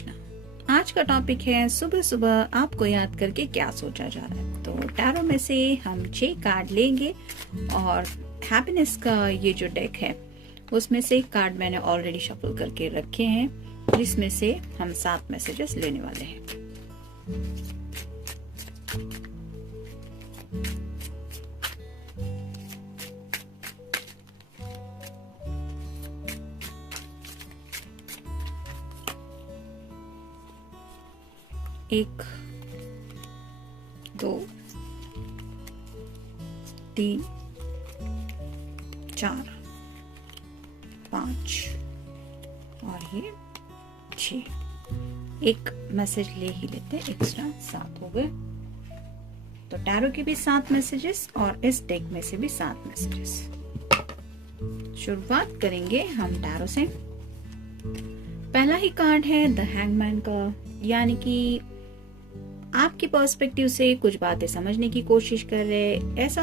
कृष्णा। आज का टॉपिक है सुबह सुबह आपको याद करके क्या सोचा जा रहा है। तो टैरो में से हम 6 कार्ड लेंगे और हैप्पीनेस का ये जो डेक है उसमें से कार्ड मैंने ऑलरेडी शफल करके रखे हैं, जिसमें से हम 7 मैसेजेस लेने वाले हैं। एक, 2, 3, 4, 5 और ये 6। एक मैसेज ले ही लेते हैं, एक्स्ट्रा 7 हो गए। तो टैरो के भी 7 मैसेजेस और इस डेक में से भी 7 मैसेजेस। शुरुआत करेंगे हम टैरो से। पहला ही कार्ड है द हैंगमैन का, यानी कि आपके पर्सपेक्टिव से कुछ बातें समझने की कोशिश कर रहे। ऐसा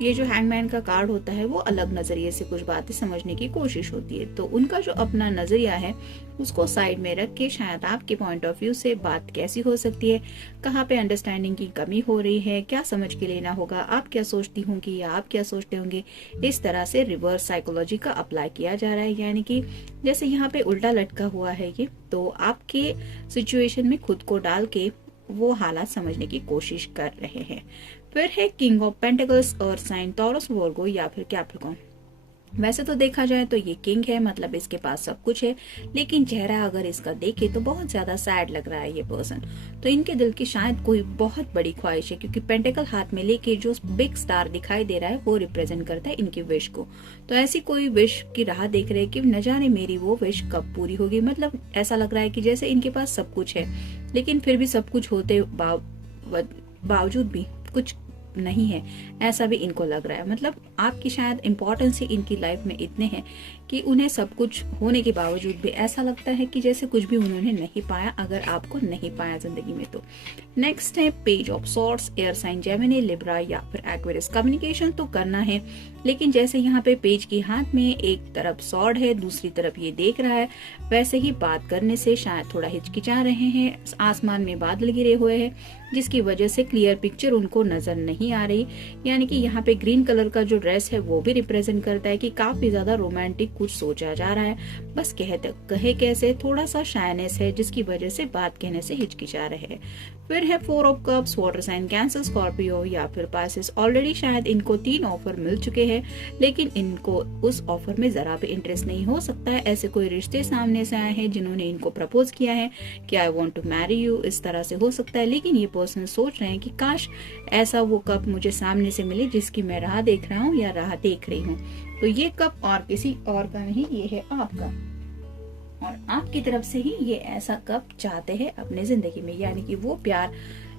ये जो हैंगमैन का कार्ड होता है वो अलग नजरिए से कुछ बातें समझने की कोशिश होती है। तो उनका जो अपना नजरिया है उसको साइड में रख के शायद आपके पॉइंट ऑफ व्यू से बात कैसी हो सकती है, कहाँ पे अंडरस्टैंडिंग की कमी हो रही है, क्या समझ के लेना होगा, आप क्या सोचती होंगी या आप क्या सोचते होंगे, इस तरह से रिवर्स साइकोलॉजी का अप्लाई किया जा रहा है। यानी कि जैसे यहाँ पे उल्टा लटका हुआ है ये, तो आपके सिचुएशन में खुद को डाल के वो हालात समझने की कोशिश कर रहे हैं। फिर है किंग ऑफ पेंटिकल्स और साइन टॉरस वर्गो या फिर कैप्रिकॉर्न। वैसे तो देखा जाए तो ये किंग है, मतलब इसके पास सब कुछ है, लेकिन चेहरा अगर इसका देखे तो बहुत ज्यादा सैड लग रहा है ये पर्सन। तो इनके दिल की शायद कोई बहुत बड़ी ख्वाहिश है, क्योंकि पेंटिकल हाथ में लेके जो बिग स्टार दिखाई दे रहा है वो रिप्रेजेंट करता है इनकी विश को। तो ऐसी कोई विश की राह देख रहे हैं कि न जाने मेरी वो विश कब पूरी होगी। मतलब ऐसा लग रहा है कि जैसे इनके पास सब कुछ है, लेकिन फिर भी सब कुछ होते बावजूद भी कुछ नहीं है, ऐसा भी इनको लग रहा है। मतलब आपकी शायद इम्पोर्टेंस ही इनकी लाइफ में इतने हैं कि उन्हें सब कुछ होने के बावजूद भी ऐसा लगता है कि जैसे कुछ भी उन्होंने नहीं पाया, अगर आपको नहीं पाया जिंदगी में। तो नेक्स्ट है page of swords, air sign Gemini, Libra या फिर एक्वेरियस। कम्युनिकेशन तो करना है, लेकिन जैसे यहाँ पे पेज के हाथ में एक तरफ सॉर्ड है, दूसरी तरफ ये देख रहा है, वैसे ही बात करने से शायद थोड़ा हिचकिचा रहे हैं। आसमान में बादल घिरे हुए हैं, जिसकी वजह से क्लियर पिक्चर उनको नजर नहीं आ रही। यानी कि यहाँ पे ग्रीन कलर का जो ड्रेस है वो भी रिप्रेजेंट करता है कि काफी ज्यादा रोमांटिक कुछ सोचा जा रहा है, बस कहे कैसे, थोड़ा सा शायनेस है जिसकी वजह से बात कहने से हिचकिचा रहे हैं। फिर है 4 of cups, water sign Cancer, Scorpio या फिर पाइसेस। ऑलरेडी शायद इनको 3 ऑफर मिल चुके हैं, लेकिन इनको उस ऑफर में जरा भी इंटरेस्ट नहीं हो सकता है। ऐसे कोई रिश्ते सामने से आए हैं जिन्होंने इनको प्रपोज किया है कि I want to marry you, इस तरह से हो सकता है। लेकिन ये पर्सन सोच रहे हैं कि काश ऐसा वो कप मुझे सामने से मिले जिसकी मैं राह देख रहा हूँ या राह देख रही हूँ। तो ये कप और किसी और का नहीं, ये है आपका, और आपकी तरफ से ही ये ऐसा कप चाहते हैं अपने जिंदगी में। यानी कि वो प्यार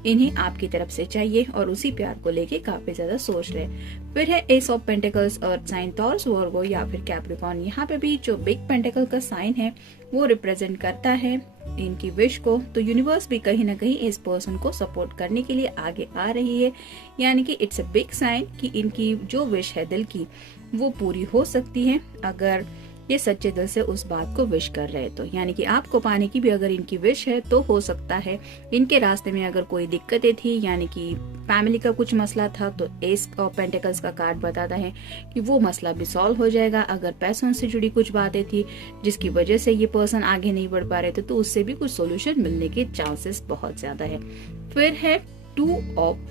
इन्हें आपकी तरफ से चाहिए और उसी प्यार को लेके काफी ज्यादा सोच रहे हैं। फिर है एस ऑफ पेंटिकल्स और साइन टॉरस वर्गो या फिर कैप्रिकॉर्न। यहाँ पे भी जो बिग पेंटिकल का साइन है वो रिप्रेजेंट करता है इनकी विश को। तो यूनिवर्स भी कहीं ना कहीं इस पर्सन को सपोर्ट करने के लिए आगे आ रही है। यानी कि इट्स अ बिग साइन कि इनकी जो विश है दिल की वो पूरी हो सकती है, अगर ये सच्चे दिल से उस बात को विश कर रहे तो। यानी कि आपको पाने की भी अगर इनकी विश है तो हो सकता है इनके रास्ते में अगर कोई दिक्कतें थी, यानी कि फैमिली का कुछ मसला था, तो एस ऑफ पेंटिकल्स का कार्ड बताता है कि वो मसला भी सॉल्व हो जाएगा। अगर पैसों से जुड़ी कुछ बातें थी जिसकी वजह से ये पर्सन आगे नहीं बढ़ पा रहे थे, तो उससे भी कुछ सोल्यूशन मिलने के चांसेस बहुत ज्यादा है। फिर है 2 ऑफ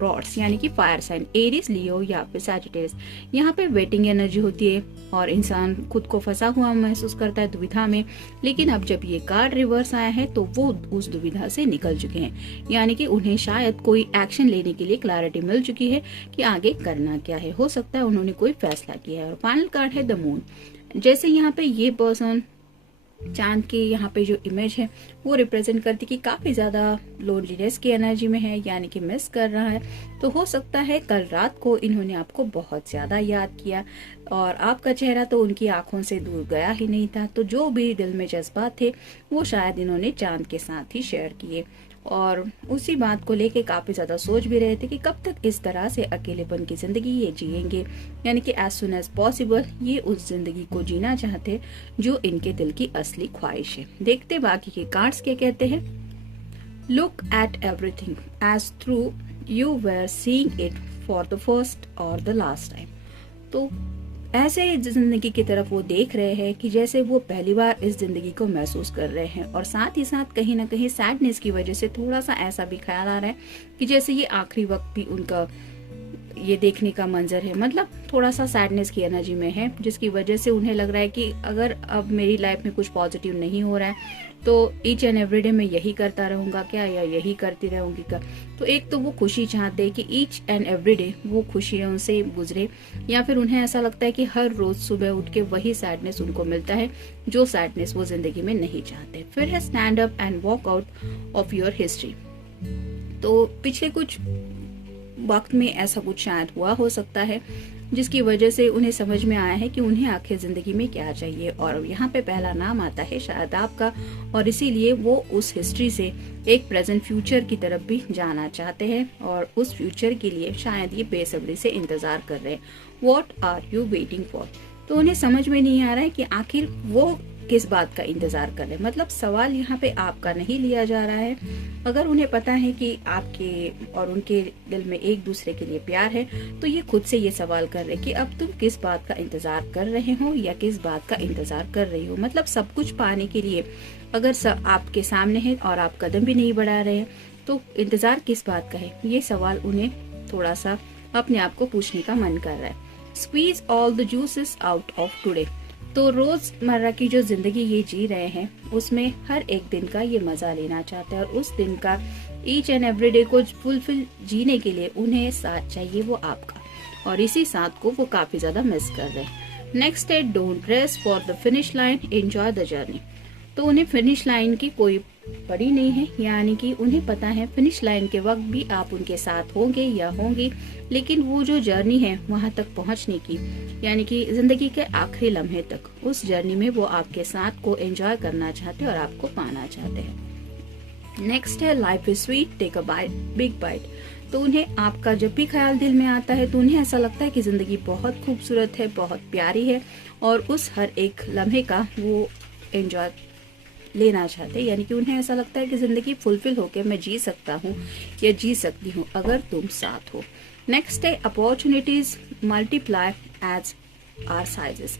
रॉड्स, यानी कि फायर साइन, एरिस, लियो या फिर सैजिटेरियस। यहाँ पे वेटिंग एनर्जी होती है और इंसान खुद को फंसा हुआ महसूस करता है, दुविधा में। लेकिन अब जब ये कार्ड रिवर्स आया है तो वो उस दुविधा से निकल चुके हैं। यानी कि उन्हें शायद कोई एक्शन लेने के लिए क्लैरिटी मिल चुकी है कि आगे करना क्या है। हो सकता है उन्होंने कोई फैसला किया है। और फाइनल कार्ड है द मून। जैसे यहाँ पे ये पर्सन चांद की यहाँ पे जो इमेज है वो रिप्रेजेंट करती कि काफी ज्यादा लोनलीनेस की एनर्जी में है, यानी कि मिस कर रहा है। तो हो सकता है कल रात को इन्होंने आपको बहुत ज्यादा याद किया और आपका चेहरा तो उनकी आंखों से दूर गया ही नहीं था। तो जो भी दिल में जज्बात थे वो शायद इन्होंने चांद के साथ ही शेयर किए। और उसी बात को लेके काफी ज्यादा सोच भी रहे थे कि कब तक इस तरह से अकेलेपन की जिंदगी ये जिएंगे, यानी कि एज सुन एज पॉसिबल ये उस जिंदगी को जीना चाहते जो इनके दिल की असली ख्वाहिश है। देखते बाकी के कार्ड्स क्या कहते हैं। Look at everything as through you were seeing it for the first और द लास्ट टाइम। तो ऐसे जिंदगी की तरफ वो देख रहे हैं कि जैसे वो पहली बार इस जिंदगी को महसूस कर रहे हैं, और साथ ही साथ कहीं ना कहीं सैडनेस की वजह से थोड़ा सा ऐसा भी ख्याल आ रहा है कि जैसे ये आखिरी वक्त भी उनका ये देखने का मंजर है, मतलब थोड़ा सा सैडनेस की एनर्जी में है, जिसकी वजह से उन्हें लग रहा है कि अगर अब मेरी लाइफ में कुछ पॉजिटिव नहीं हो रहा है तो ईच एंड एवरी डे मैं यही करता रहूंगा क्या, या यही करती रहूंगी क्या। तो एक तो वो खुशी चाहते हैं कि ईच एंड एवरी डे वो खुशियों से गुजरे, या फिर उन्हें ऐसा लगता है कि हर रोज सुबह उठ के वही सैडनेस उनको मिलता है जो सैडनेस वो जिंदगी में नहीं चाहते। फिर है stand up and walk out of your history. तो पिछले कुछ वक्त में ऐसा कुछ शायद हुआ हो सकता है जिसकी वजह से उन्हें समझ में आया है कि उन्हें आखिर जिंदगी में क्या चाहिए, और यहाँ पे पहला नाम आता है शायद आपका, और इसीलिए वो उस हिस्ट्री से एक प्रेजेंट फ्यूचर की तरफ भी जाना चाहते हैं, और उस फ्यूचर के लिए शायद ये बेसब्री से इंतजार कर रहे हैं। What are you waiting for. तो उन्हें समझ में नहीं आ रहा है कि आखिर वो किस बात का इंतजार कर रहे हैं। मतलब सवाल यहाँ पे आपका नहीं लिया जा रहा है। अगर उन्हें पता है कि आपके और उनके दिल में एक दूसरे के लिए प्यार है, तो ये खुद से ये सवाल कर रहे हैं कि अब तुम किस बात का इंतजार कर रहे हो या किस बात का इंतजार कर रही हो। मतलब सब कुछ पाने के लिए अगर सब आपके सामने है और आप कदम भी नहीं बढ़ा रहे हैं, तो इंतजार किस बात का है, ये सवाल उन्हें थोड़ा सा अपने आप को पूछने का मन कर रहा है। Squeeze all the juices out of today. तो रोजमर्रा की जो जिंदगी ये जी रहे हैं उसमें हर एक दिन का ये मजा लेना चाहते हैं, और उस दिन का ईच एंड एवरी डे को फुलफिल जीने के लिए उन्हें साथ चाहिए वो आपका, और इसी साथ को वो काफी ज्यादा मिस कर रहे हैं। नेक्स्ट है don't race for the finish line, enjoy the journey. तो उन्हें फिनिश लाइन की कोई पड़ी नहीं है, यानी कि उन्हें पता है फिनिश लाइन के वक्त भी आप उनके साथ होंगे या होंगी, लेकिन वो जो जर्नी है वहां तक पहुंचने की, यानी कि जिंदगी के आखिरी लम्हे तक, उस जर्नी में वो आपके साथ को एंजॉय करना चाहते हैं और आपको पाना चाहते हैं। नेक्स्ट है life is sweet, take a bite, big bite. तो उन्हें आपका जब भी ख्याल दिल में आता है तो उन्हें ऐसा लगता है कि जिंदगी बहुत खूबसूरत है, बहुत प्यारी है, और उस हर एक लम्हे का वो एंजॉय लेना चाहते हैं। यानी कि उन्हें ऐसा लगता है कि जिंदगी फुलफिल होकर मैं जी सकता हूँ या जी सकती हूँ अगर तुम साथ हो। नेक्स्ट है opportunities multiply as are sizes.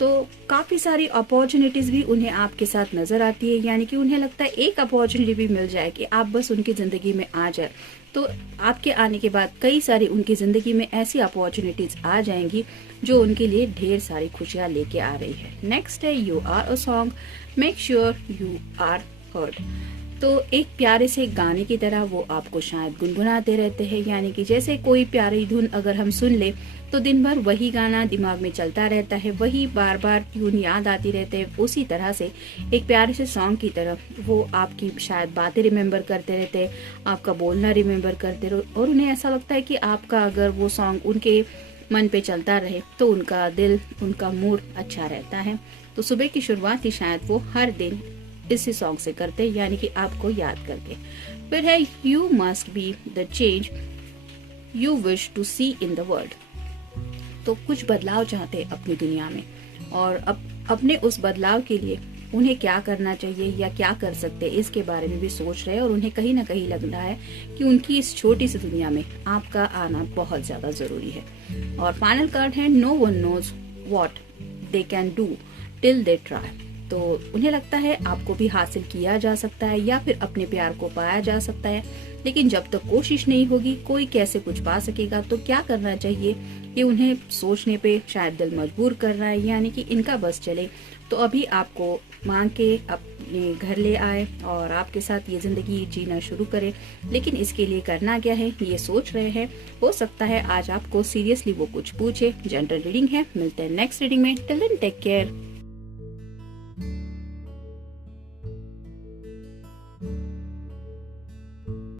तो काफी सारी अपॉर्चुनिटीज भी उन्हें आपके साथ नजर आती है, यानी कि उन्हें लगता है एक अपॉर्चुनिटी भी मिल जाए कि आप बस उनकी जिंदगी में आ जाए, तो आपके आने के बाद कई सारी उनकी जिंदगी में ऐसी अपॉर्चुनिटीज आ जाएंगी जो उनके लिए ढेर सारी खुशियां लेके आ रही है। नेक्स्ट है you are a song, make sure you are heard. तो एक प्यारे से गाने की तरह वो आपको शायद गुनगुनाते रहते हैं, यानी कि जैसे कोई प्यारी धुन अगर हम सुन ले तो दिन भर वही गाना दिमाग में चलता रहता है, वही बार बार ट्यून याद आती रहते हैं। उसी तरह से एक प्यारे से सॉन्ग की तरह वो आपकी शायद बातें रिमेम्बर करते रहते हैं, आपका बोलना रिमेम्बर करते रहो, और उन्हें ऐसा लगता है कि आपका अगर वो सॉन्ग उनके मन पे चलता रहे तो उनका दिल, उनका मूड अच्छा रहता है। तो सुबह की शुरुआत ही शायद वो हर दिन इसी सॉन्ग से करते हैं, यानी कि आपको याद करके। फिर है you must be the change you wish to see in the world. तो कुछ बदलाव चाहते हैं अपनी दुनिया में, और अपने उस बदलाव के लिए उन्हें क्या करना चाहिए या क्या कर सकते हैं इसके बारे में भी सोच रहे हैं, और उन्हें कहीं ना कहीं लग रहा है कि उनकी इस छोटी सी दुनिया में आपका आना बहुत ज्यादा जरूरी है। और फाइनल कार्ड है no one knows what they can do till they try. तो उन्हें लगता है आपको भी हासिल किया जा सकता है या फिर अपने प्यार को पाया जा सकता है, लेकिन जब तक कोशिश नहीं होगी कोई कैसे कुछ पा सकेगा। तो क्या करना चाहिए ये उन्हें सोचने पे शायद दिल मजबूर कर रहा है, यानी कि इनका बस चले तो अभी आपको मांग के अपने घर ले आए और आपके साथ ये जिंदगी जीना शुरू करे। लेकिन इसके लिए करना क्या है ये सोच रहे हैं। हो सकता है आज आपको सीरियसली वो कुछ पूछे। जनरल रीडिंग है, मिलते हैं नेक्स्ट रीडिंग में। Till then take care.